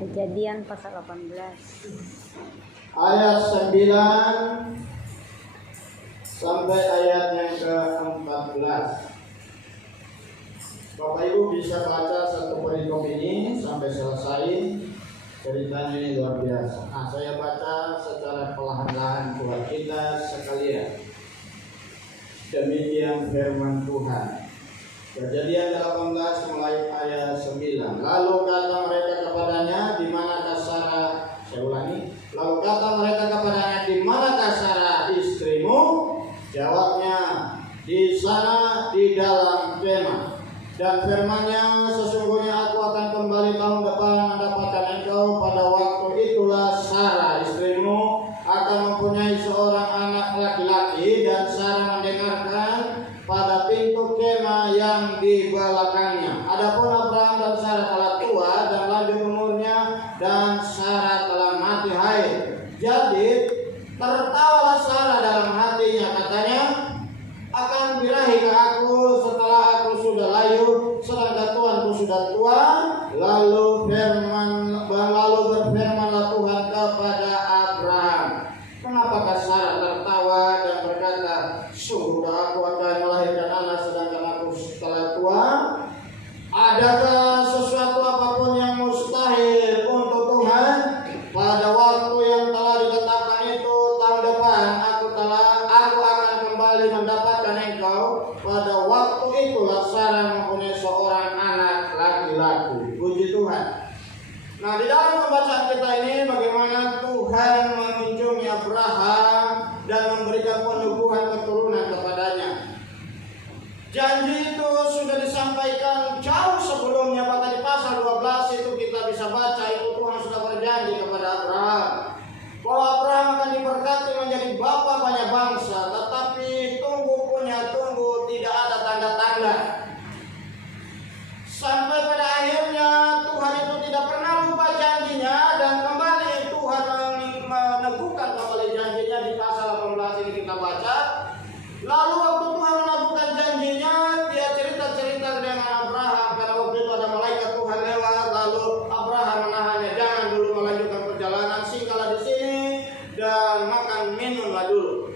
Kejadian pasal 18 ayat 9 sampai ayat yang ke-14. Bapak Ibu bisa baca satu perikop ini sampai selesai. Ceritanya ini luar biasa. Nah, saya baca secara perlahan-lahan buat kita sekalian. Demikian firman Tuhan. Kejadian 18 mulai ayat 9. Lalu kata mereka kepadanya, di manakah Sarah? Saya ulangi. Lalu kata mereka kepadanya, di manakah Sarah istrimu? Jawabnya, di sana di dalam kemah. Dan firman-Nya, sesungguhnya aku akan kembali tahun depan mendapatkan engkau. Pada waktu itulah Sarah istrimu akan mempunyai seorang anak laki-laki, dan Sarah mendengarkan pada pintu kemah yang di belakangnya. Adapun Abraham dan Sarah telah tua dan lanjut umurnya, dan Sarah telah mati haid. Jadi tertawalah Sarah dalam hatinya, katanya, akan birahi ke aku setelah aku sudah layu, sedangkan Tuhanku sudah tua. Lalu berfirmanlah Tuhan kepada Abraham, kenapakah Sarah tertawa dan berkata, sungguh aku akan melahirkan anak sedangkan aku telah tua? Adakah sesuatu apapun yang mustahil untuk Tuhan? Pada waktu yang telah ditetapkan itu, tahun depan aku akan kembali mendapatkan engkau. Pada waktu itulah Sarah mempunyai seorang anak laki-laki. Puji Tuhan. Nah, di dalam pembacaan kita ini bagaimana Tuhan mengunjungi Abraham dan memberikan penubuhan keturunan kepadanya. Janji itu sudah disampaikan jauh sebelumnya, bahkan di pasal 12 itu kita bisa baca itu Tuhan sudah berjanji kepada Abraham bahwa Abraham akan diberkati menjadi bapa banyak bangsa, tetapi tunggu tidak ada tanda-tanda. Sampai pada akhirnya Tuhan itu tidak pernah lupa janjinya, dan kembali Tuhan meneguhkan kembali janjinya di pasal 18 ini kita baca. Lalu waktu Tuhan meneguhkan janjinya, dia cerita-cerita dengan Abraham, karena waktu itu ada malaikat Tuhan lewat. Lalu Abraham menahannya, jangan dulu melanjutkan perjalanan, singgahlah di sini dan makan minumlah dulu.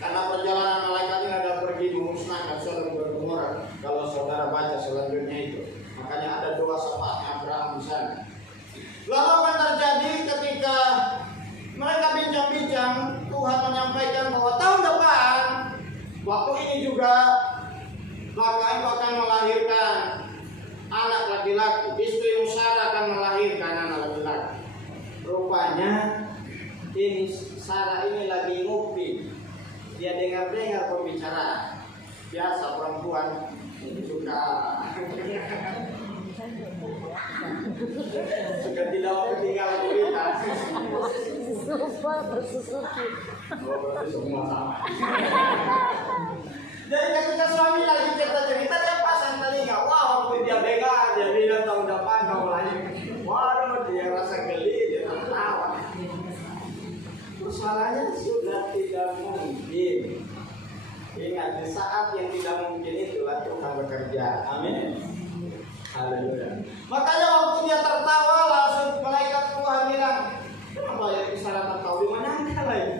Karena perjalanan malaikat ini ada pergi memusnahkan Sodom dan Gomora. Kalau saudara baca selanjutnya itu, makanya ada dua syafaatnya Abraham di sana. Lalu apa terjadi ketika mereka bincang-bincang? Tuhan menyampaikan bahwa tahun depan waktu ini juga maka engkau akan melahirkan anak laki-laki. Istri Sarah akan melahirkan anak laki-laki. Rupanya ini Sarah ini lagi ngopi. Dia dengar-dengar pembicaraan. Biasa perempuan suka tidak mau ketinggalan berita. Semua sama. Jadi ketika suami lagi cerita-cerita, dia pasang telinga. Wah, waktu dia dengar, dia bilang tahun depan kamu lahir. Waduh, dia rasa geli, dia tertawa. Persoalannya sudah tidak mungkin. Ingat, di saat yang tidak mungkin itulah Tuhan bekerja. Amin. Haleluya. Makanya waktu dia tertawa, langsung malaikat Tuhan bilang, kenapa ya Sarah tertawa? Di mana anda lagi?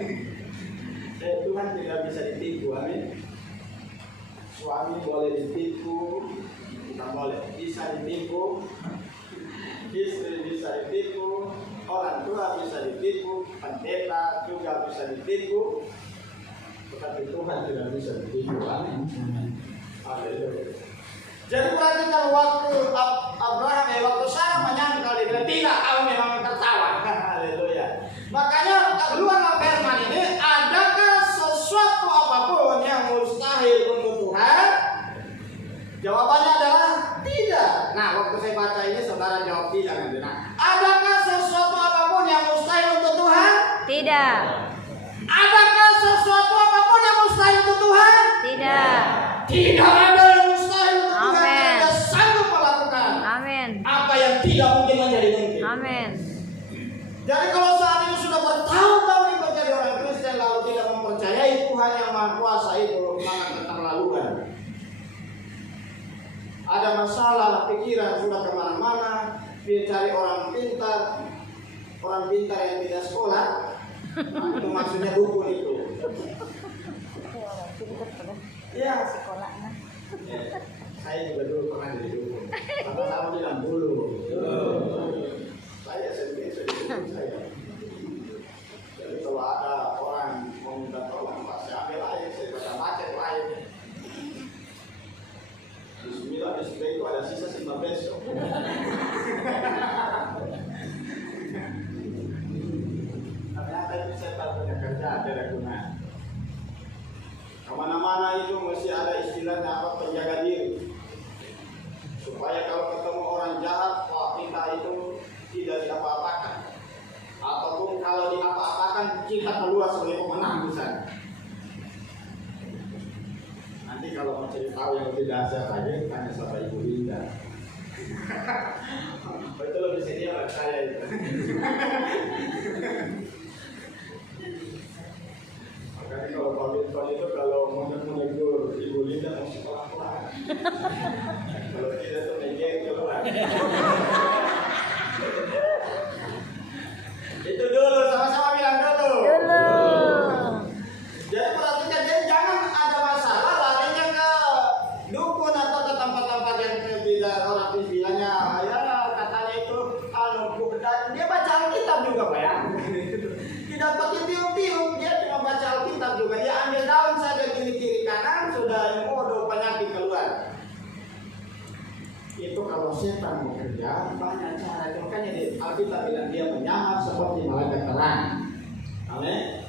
Tuhan tidak bisa ditipu. Amin. Suami boleh ditipu, kita boleh. Bisa ditipu, istri bisa ditipu, orang tua bisa ditipu, pendeta juga bisa ditipu, tetapi Tuhan tidak bisa ditipu. Amin. Haleluya. Jadi perhatikan waktu Abraham, waktu Sarah menyangkal, dia bilang tidak, aku memang tertawa. Haleluya. Makanya keluarlah firman ini, adakah sesuatu apapun yang mustahil untuk Tuhan? Jawabannya adalah tidak. Nah, waktu saya baca ini saudara jawab tidak. Nah, adakah sesuatu apapun yang mustahil untuk Tuhan? Tidak. Adakah sesuatu apapun yang mustahil untuk Tuhan? Tidak. Tidak ada yang mustahil untuk Tuhan. Amen. Dia sanggup melakukan. Amin. Apa yang tidak mungkin menjadi mungkin. Amin. Jadi kalau saat ini sudah bertahun-tahun menjadi orang Kristen lalu tidak mempercayai Tuhan yang Maha Kuasa, itu memang keterlaluan. Ada masalah pikiran sudah kemana-mana, dia cari orang pintar yang tidak sekolah. Nah, itu maksudnya dukun itu. Iya. Sekolahnya. Ya, saya juga dulu pernah jadi dukun. Sama-sama bilang dulu. Saya sendiri dukun saya. Jadi kalau ada orang mau minta tolong, saya ambil aja, saya baca lain. Bismillah, besok itu ada sisa 5 besok. Ternyata itu saya tak punya kerja, ada guna. Kemana-mana itu mesti ada istilahnya apa, penjaga diri. Supaya kalau ketemu orang jahat, wah kita itu tidak diapa-apakan. Ataupun kalau diapa-apakan, kita keluar sebagai pemenang di sana. Nanti kalau mau cari tahu yang lebih dahsyat lagi, tanya sama Ibu Linda. Itu lebih senior dari saya itu. Makanya kalau Pak itu kalau mau menegur Ibu Linda mesti pelan-pelan. Kalau tidak tuh ngejek keluar. Itu dulu, sama-sama bilang dulu. Jadi perhatikan, jadi jangan ada masalah larinya ke dukun atau ke tempat-tempat yang tidak orang bilangnya ya katanya itu dia baca Alkitab juga Pak ya. Tidak pakai tiup-tiup, dia cuma baca Alkitab juga. Dia ambil daun saja kiri kanan sudah bodoh penyakit keluar. Itu kalau setan bekerja banyak cara. Makanya di Alkitab bilang dia menyamar seperti malaikat terang. Amin.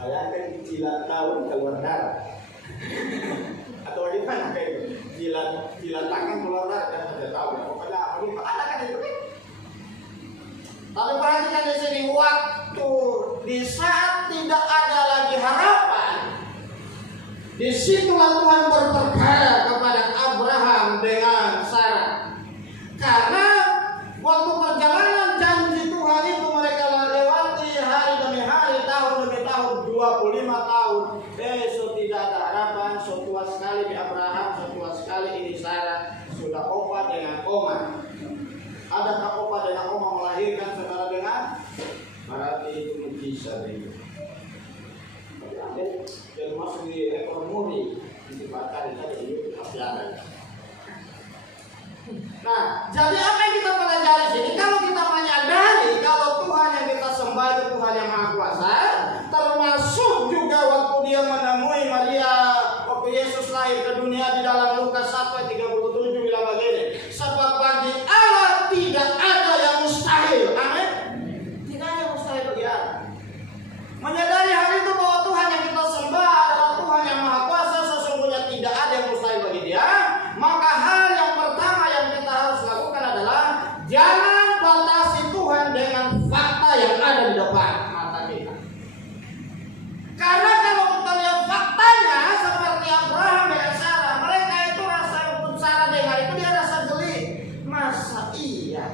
Bayangkan jilat daun keluar darah. Atau bagaimana kayak jilat tangan keluar darah dan tidak tahu. Pokoknya apa ada kan itu kan. Tapi perhatikan di sini, waktu di saat tidak ada lagi harapan, disitulah Tuhan berperkara kepada Abraham dengan Sarah. Karena waktu perjalanan janji Tuhan itu mereka lewati hari demi hari, tahun demi tahun, 25 tahun. So tidak ada harapan, so tua sekali di Abraham, so tua sekali ini Sarah, sudah opa dengan oma. Adakah opa dengan oma melahirkan saudara dengan? Berarti itu mujizat itu. Jadi masuk di ekor muri, dibaca di YouTube pasti ada. Nah, jadi apa yang kita pelajari sini? Kalau kita menyadari kalau Tuhan yang kita sembah itu Tuhan yang Maha Kuasa, termasuk juga waktu dia menemui Maria waktu Yesus lahir ke dunia di dalam Lukas 1:37 bilang begini, sebab bagi Allah tidak ada yang mustahil. Amin. Tidak ada yang mustahil bagi Allah. Menyadari hal itu bahwa Tuhan yang kita sembah adalah Tuhan yang Maha Kuasa, sesungguhnya tidak ada yang mustahil bagi Dia. Maka hal yang pertama yang kita harus lakukan adalah jangan batasi Tuhan dengan fakta yang ada di depan mata kita. Karena kalau kita lihat faktanya seperti Abraham dan Sarah, mereka itu rasa untuk Sarah dengar itu dia rasa geli. Masa iya?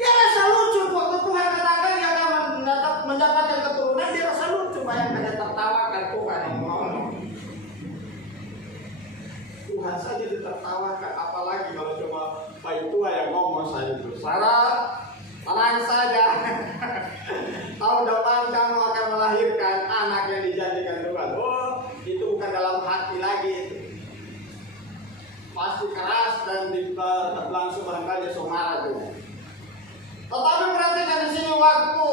Dia rasa lucu waktu Tuhan katakan dia akan mendapatkan keturunan, dia rasa lucu, bayangkan dia tertawakan Tuhan yang ngomong. Tuhan saja ditertawakan, apalagi kalau cuma bayi tua yang ngomong saya itu. Sarah, tenang saja. Tahun depan kamu akan melahirkan anak yang dijanjikan Tuhan. Oh, itu bukan dalam hati lagi itu. Pasti keras dan langsung barangkali marah juga. Tetapi perhatikan di sini waktu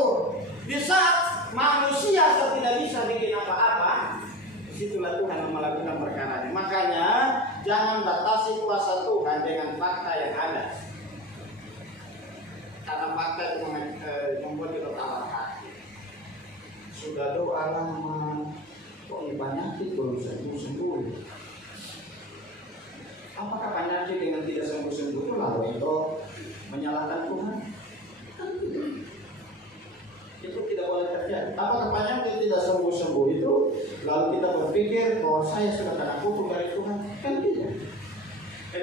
di saat manusia tidak bisa bikin apa-apa, disitulah Tuhan melakukan perkara ini. Makanya jangan batasi kuasa Tuhan dengan fakta yang ada. Karena fakta itu membuat kita tawar hati. Sudah doa lama, kok ini penyakit belum sembuh-sembuh. Apakah penyakit dengan tidak sembuh-sembuh itu lalu itu menyalahkan Tuhan? Itu tidak boleh terjadi. Apakah penyakit tidak sembuh-sembuh itu lalu kita berpikir bahwa saya sudah kena kutuk dari Tuhan? Kan tidak.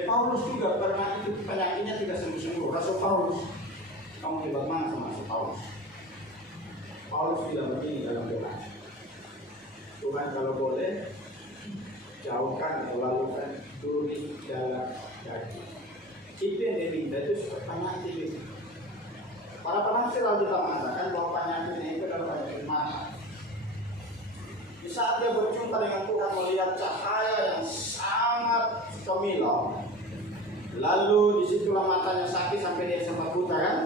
Paulus juga pernah itu penyakitnya tidak sembuh-sembuh. Rasul Paulus, kamu hebat mana sama Rasul Paulus? Paulus bilang begini dalam doa, Tuhan kalau boleh jauhkan atau lalukan dulu Itu yang diminta itu supaya penyakit itu. Para penafsir juga mengatakan bahwa penyakitnya itu adalah penyakit mata. Di saat dia berjumpa dengan Tuhan melihat cahaya yang sangat gemilang, lalu disitulah matanya sakit sampai dia sempat buta kan?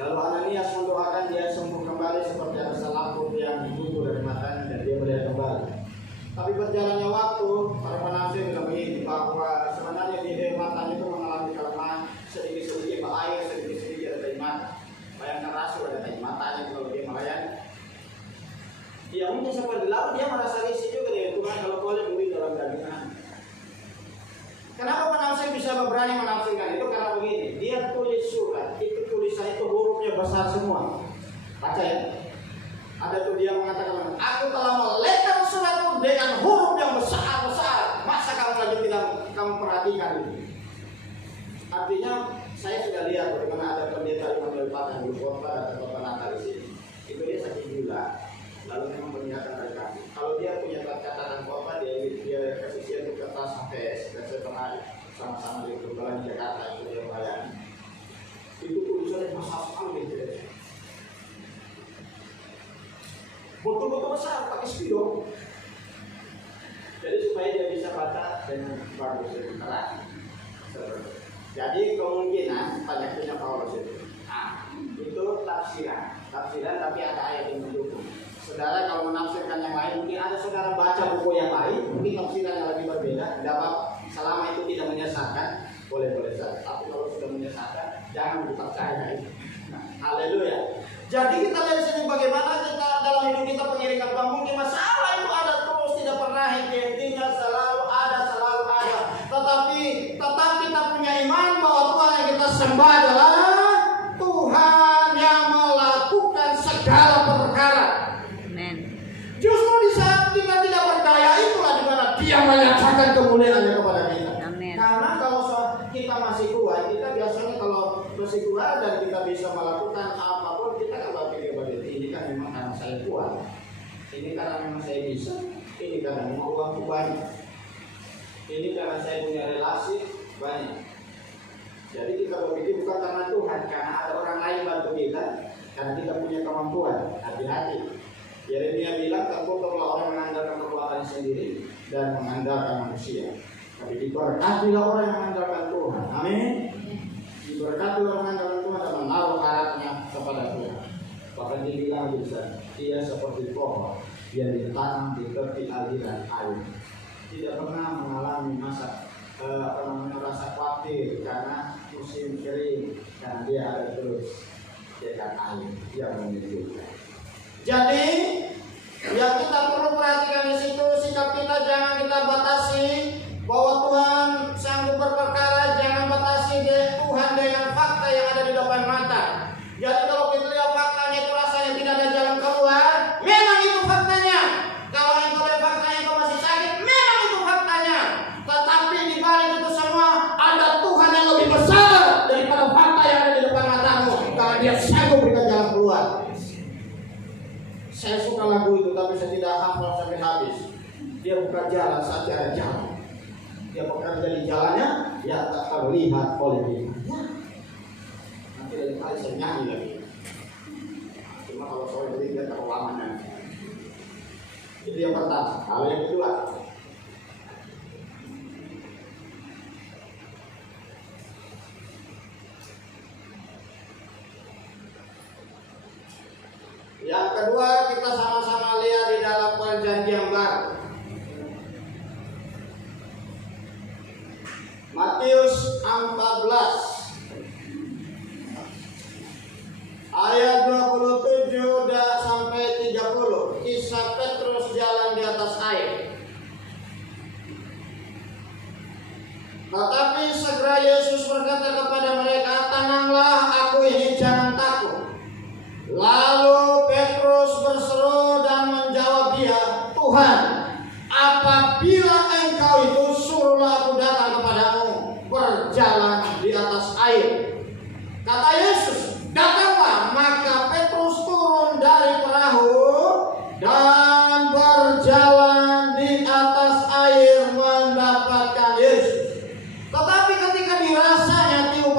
Lalu Ananias mendoakan dia sembuh kembali seperti ada selaput yang ditutup dari matanya dan dia melihat kembali. Tapi berjalannya waktu, para penafsir bilang begini bahwa sebenarnya di matanya itu mengalami kelemahan sedikit-sedikit air, sedikit-sedikit ada dari mata. Bayangkan rasul ada dari matanya kalau dia melayani. Ya mungkin seperti lalu dia merasa risih juga dengan Tuhan kalau boleh bumi dalam dagingan. Kenapa penafsir bisa berani menafsirkan itu? Karena begini, dia tulis surat, itu tulisan itu hurufnya besar semua. Baca ya. Ada tuh dia mengatakan, aku telah meletakkan surat itu dengan huruf yang besar-besar. Masa kamu lagi tidak kamu perhatikan itu? Artinya saya sudah lihat bagaimana ada pendeta yang melepaskan di kota atau penata di sini. Itu dia sakit gula. Lalu memang mengingatkan dari kami. Kalau dia punya catatan kota, dia kasih dia untuk kertas sampai setengah sama-sama di Kebetulan di Jakarta itu dia melayani. Itu tulisannya besar sekali gitu. Betul-betul besar pakai spidol. Jadi supaya dia bisa baca dengan bagus dan terang. Jadi kemungkinan penyakitnya Paulus itu. Itu tafsiran tapi ada ayat yang mendukung. Saudara kalau menafsirkan yang lain, mungkin ada saudara baca buku yang lain, mungkin tafsiran yang lebih berbeda. Tidak apa, selama itu tidak menyesatkan, boleh saja. Tapi kalau sudah menyesatkan, jangan dipercaya. Haleluya. Jadi kita lihat di sini bagaimana kita dalam hidup kita pengiringan Tuhan. Mungkin masalah itu ada terus, tidak pernah henti-hentinya, selalu ada. Tetapi tetap kita punya iman bahwa Tuhan yang kita sembah adalah Tuhan yang melakukan segala perkara. Justru di saat kita tidak berdaya itulah di mana Dia menyatakan kemuliaannya kepada kita. Amen. Karena kalau kita masih kuat, kita biasanya kalau masih kuat dan kita bisa melakukan apapun, kita kan berpikir begitu. Ini kan memang karena saya kuat. Ini karena memang saya bisa. Ini karena memang uangku banyak. Ini karena saya punya relasi banyak. Jadi kita berpikir bukan karena Tuhan, karena ada orang lain bantu kita, karena kita punya kemampuan. Hati-hati. Yeremia bilang terkutuklah orang mengandalkan kekuatannya sendiri dan mengandalkan manusia. Tapi diberkatilah orang yang mengandalkan Tuhan. Amin. Diberkati orang yang mengandalkan Tuhan dan menaruh harapnya kepada Tuhan. Bahkan dibilang bisa, dia seperti pohon yang ditanam di tepi aliran air. Tidak pernah mengalami rasa khawatir karena musim kering, karena dia ada terus dekat air yang menyejukkan. Jadi yang kita perlu perhatikan di situ, sikap kita jangan kita batasi bahwa Tuhan sanggup berperkara, jangan batasi Tuhan dengan fakta yang ada di depan mata. Jadi kalau kita lihat faktanya itu rasanya tidak ada jalan keluar, memang itu faktanya. Kalau itu lihat faktanya itu masih sakit, memang itu faktanya. Tetapi di balik itu semua ada Tuhan yang lebih besar daripada fakta yang ada di depan matamu, karena Dia sanggup berikan jalan keluar. Saya suka lagu itu, tapi saya tidak hafal sampai habis. Dia buka jalan saat ada jalan. Dia bekerja di jalannya, ya tak terlihat oleh dia. Nanti dari kali saya nyanyi lagi. Cuma kalau soal itu dia terlalu lama nanti. Itu yang pertama. Kalau yang kedua, kita sama-sama lihat di dalam Perjanjian Baru. Matius 14 ayat 27 sampai 30. Kisah Petrus jalan di atas air. Tetapi segera Yesus berkata kepada mereka, "Tenanglah, aku ini, jangan takut." Lalu Petrus berseru dan menjawab dia, "Tuhan, apabila Engkau itu, suruhlah aku datang kepadamu berjalan di atas air." Kata Yesus, "Datanglah." Maka Petrus turun dari perahu dan berjalan di atas air mendapatkan Yesus. Tetapi ketika dirasanya tiup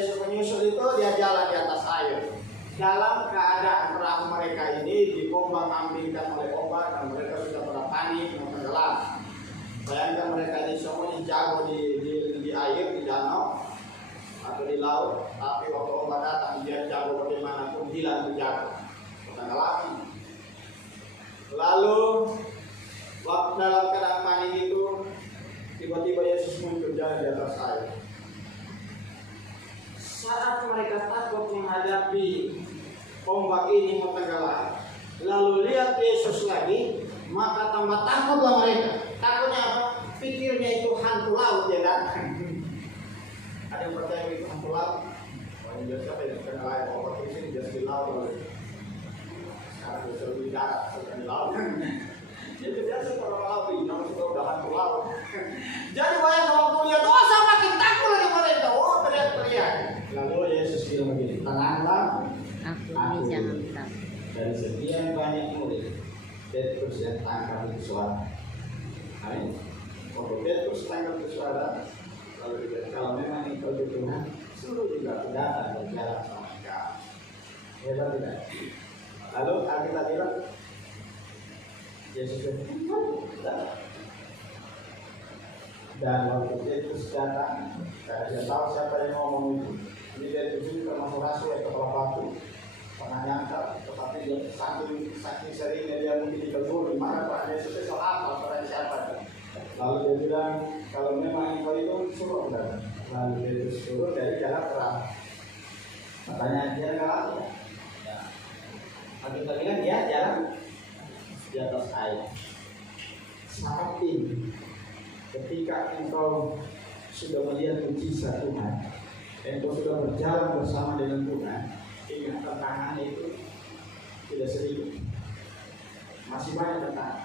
Yesus menyusul itu dia jalan di atas air. Dalam keadaan perahu mereka ini diombang-ambingkan oleh ombak dan mereka sudah pada panik mau tenggelam. Bayangkan mereka ini semuanya jago di air, di danau atau di laut, tapi waktu ombak datang dia jago bagaimanapun hilang jago, tenggelam. Lalu waktu dalam keadaan panik itu tiba-tiba Yesus muncul jalan di atas air. Saat mereka takut menghadapi ombak ini mau tenggelam, lalu lihat Yesus lagi, maka tambah takutlah mereka. Takutnya apa? Pikirnya itu hantu laut ya kan? Ada yang percaya itu hantu laut? Oh, ini siapa yang kenal air? Oh, di sini jadi di laut. Sekarang sudah di darat, sudah di laut. Jadi biasa kalau laut ini, namun sudah hantu laut. Jadi bayangkan waktu lihat, oh semakin takut lagi mereka. Oh teriak-teriak. Lalu Yesus bilang begini, tenanglah. Aku ini jangan takut. Dari sekian banyak murid, Petrus yang tangkap itu suara. Amin. Waktu Petrus tangkap itu suara, lalu dia kalau memang engkau itu Tuhan, suruh juga tidak akan berjalan sama engkau. Hebat tidak? Lalu Alkitab bilang, Yesus berkata, dan waktu Petrus datang, karena dia tahu siapa yang ngomong itu. Ini Petrus itu termasuk rasul atau kepala batu. Pernah nyangka, tetapi dia saking seringnya dia mungkin ditegur, gimana Pak Yesus itu apa, orang siapa? Lalu dia bilang, kalau memang engkau itu suruh enggak. Lalu dia suruh dari jalan terang. Makanya dia enggak ya. Kita bilang dia jalan di atas air. Saat ini, ketika engkau sudah melihat mujizat Tuhan, engkau sudah berjalan bersama dengan Tuhan, ingat tantangan itu tidak sedikit, masih banyak tantangan.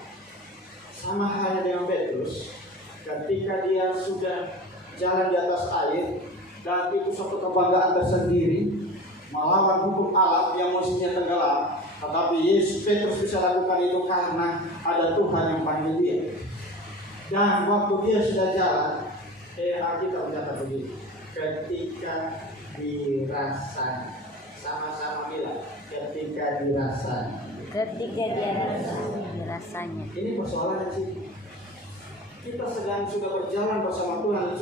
Sama halnya dengan Petrus, ketika dia sudah jalan di atas air dan itu suatu kebanggaan tersendiri melawan hukum alam yang mestinya tenggelam, tetapi Yesus Petrus bisa lakukan itu karena ada Tuhan yang panggil dia. Dan waktu dia sudah jalan, Alkitab berkata begini, ketika dirasa, sama-sama bilang, ketika dirasa. Ketika dia rasanya. Ini persoalan sih. Kita sedang sudah berjalan bersama Tuhan,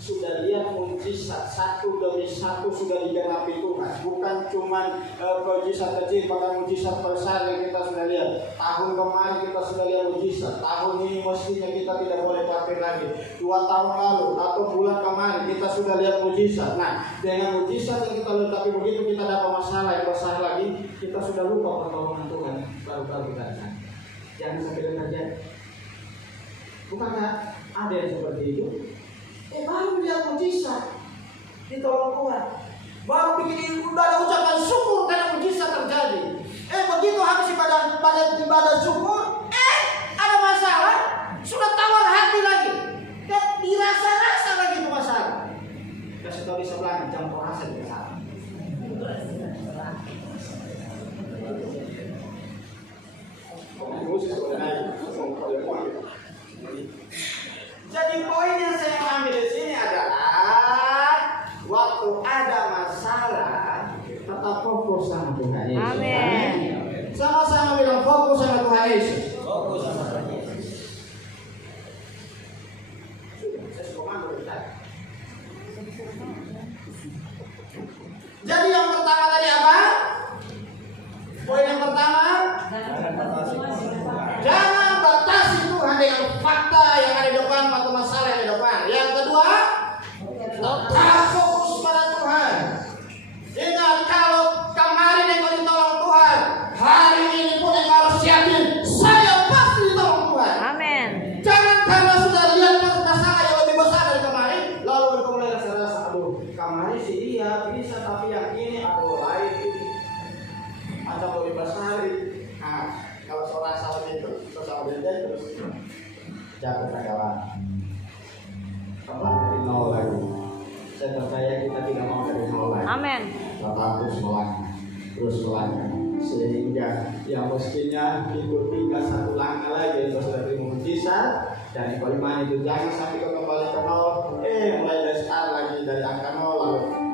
sudah lihat mujizat satu demi satu sudah digenapi Tuhan. Bukan cuma mujizat kecil, bahkan mujizat besar yang kita sudah lihat. Tahun kemarin kita sudah lihat mujizat. Tahun ini mestinya kita tidak boleh kafir lagi. 2 tahun lalu atau bulan kemarin kita sudah lihat mujizat. Nah, dengan mujizat yang kita lihat, tapi begitu kita dapat masalah yang besar lagi, kita sudah lupa pertolongan Tuhan baru-baru kita datang. Jangan sampai terjadi. Bukankah ada yang seperti itu? Baru lihat mujizat ditolong Tuhan, baru bikin udah ada ucapan syukur karena mujizat terjadi. Begitu habis ibadah syukur, ada masalah, sudah tawar hati lagi, dan dirasa-rasa lagi itu masalah. Kasih tahu di sebelah, jangan kau rasa di sana. Jadi poin yang saya ambil di sini adalah waktu ada masalah tetap fokus sama Tuhan Yesus. Amin. Sama-sama bilang fokus sama Tuhan Yesus. Fokus sama Tuhan Yesus. Jadi yang pertama tadi apa? Poin yang pertama, jangan batasi Tuhan dengan fakta yang ada di depan atau masalah yang ada di depan. Yang kedua, tetap fokus pada Tuhan. Ingat, kalau kemarin engkau ditolong Tuhan, hari ini pun engkau harus yakin, saya pasti ditolong Tuhan. Amin. Jangan karena sudah lihat masalah yang lebih besar dari kemarin, lalu engkau mulai rasa-rasa, aduh, kemarin sih iya bisa, tapi yang ini aduh lain ini. Macam lebih besar. Nah, kalau seorang sahabat itu bersama dia terus jatuh kawan. Kembali dari nol lagi. Saya percaya kita tidak mau dari nol lagi. Amin. Tetap terus melangkah, sehingga yang mestinya itu tinggal 1 langkah lagi untuk sudah terima mujizat dan iman itu jangan sampai kembali ke nol. Mulai dari sekarang lagi dari angka nol lalu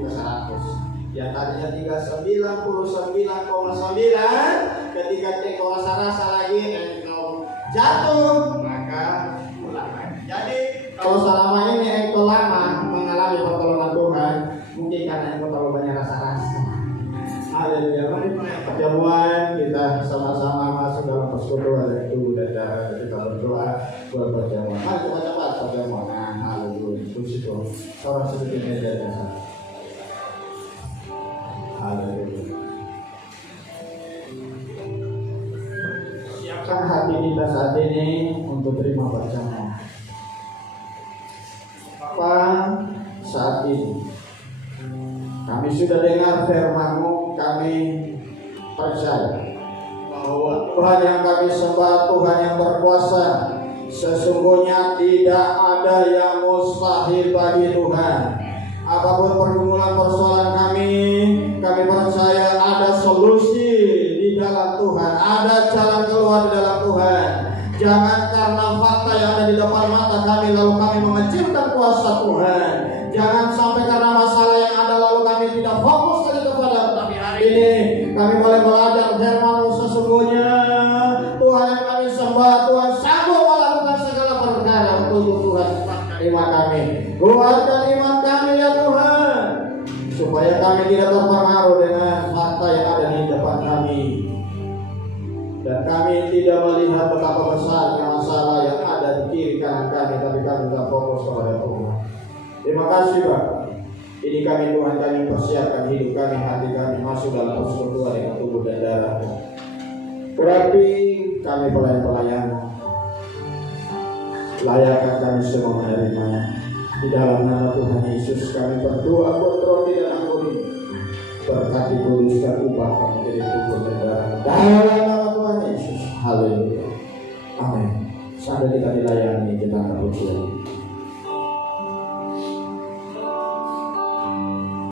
ke 100. Yang tadinya 399,9, ketika engkau rasa-rasa lagi engkau jatuh, maka ulang lagi. Jadi kalau selama ini engkau lama mengalami pertolongan Tuhan, mungkin karena engkau terlalu banyak rasa-rasa. Haleluya. Mari perjamuan kita sama-sama masuk dalam persekutuan dari tubuh dan darah, kita berdoa buat perjamuan. Mari cepat-cepat perjamuan. Haleluya. Puji Tuhan. Orang sedikit meja jasa. Haleluya. Siapkan hati kita saat ini untuk terima perjamuan. Bapa, saat ini kami sudah dengar firman-Mu, kami percaya bahwa Tuhan yang kami sembah, Tuhan yang berkuasa. Sesungguhnya tidak ada yang mustahil bagi Tuhan. Apapun pergumulan persoalan kami percaya ada solusi di dalam Tuhan, ada jalan keluar di dalam Tuhan. Jangan karena fakta yang ada di depan mata kami lalu kami mengecilkan kuasa Tuhan. Jangan sampai karena masalah yang ada lalu kami tidak fokus lagi kepada. Tapi hari ini kami boleh belajar firman-Mu. Sesungguhnya Tuhan yang kami sembah, Tuhan sanggup melakukan segala perkara untuk Tuhan. Iman kami, kuatkan iman kami ya Tuhan, supaya kami tidak terpengaruh dengan fakta yang ada di depan kami, dan kami tidak melihat betapa besarnya masalah yang ada di kiri kanan kami, tapi kami tetap fokus kepada Tuhan. Terima kasih Bapak. Ini kami Tuhan, kami persiapkan hidup kami, hati kami masuk dalam persekutuan dengan tubuh dan darah. Berarti kami pelayan-pelayan, layakkan kami semua menerimanya. Di dalam nama Tuhan Yesus kami berdoa buat roti dan ampuni. Berkati kuduskan ubah kami menjadi tubuh dan darah. Dalam nama Tuhan Yesus. Haleluya. Amin. Sampai kita dilayani, kita akan berdoa.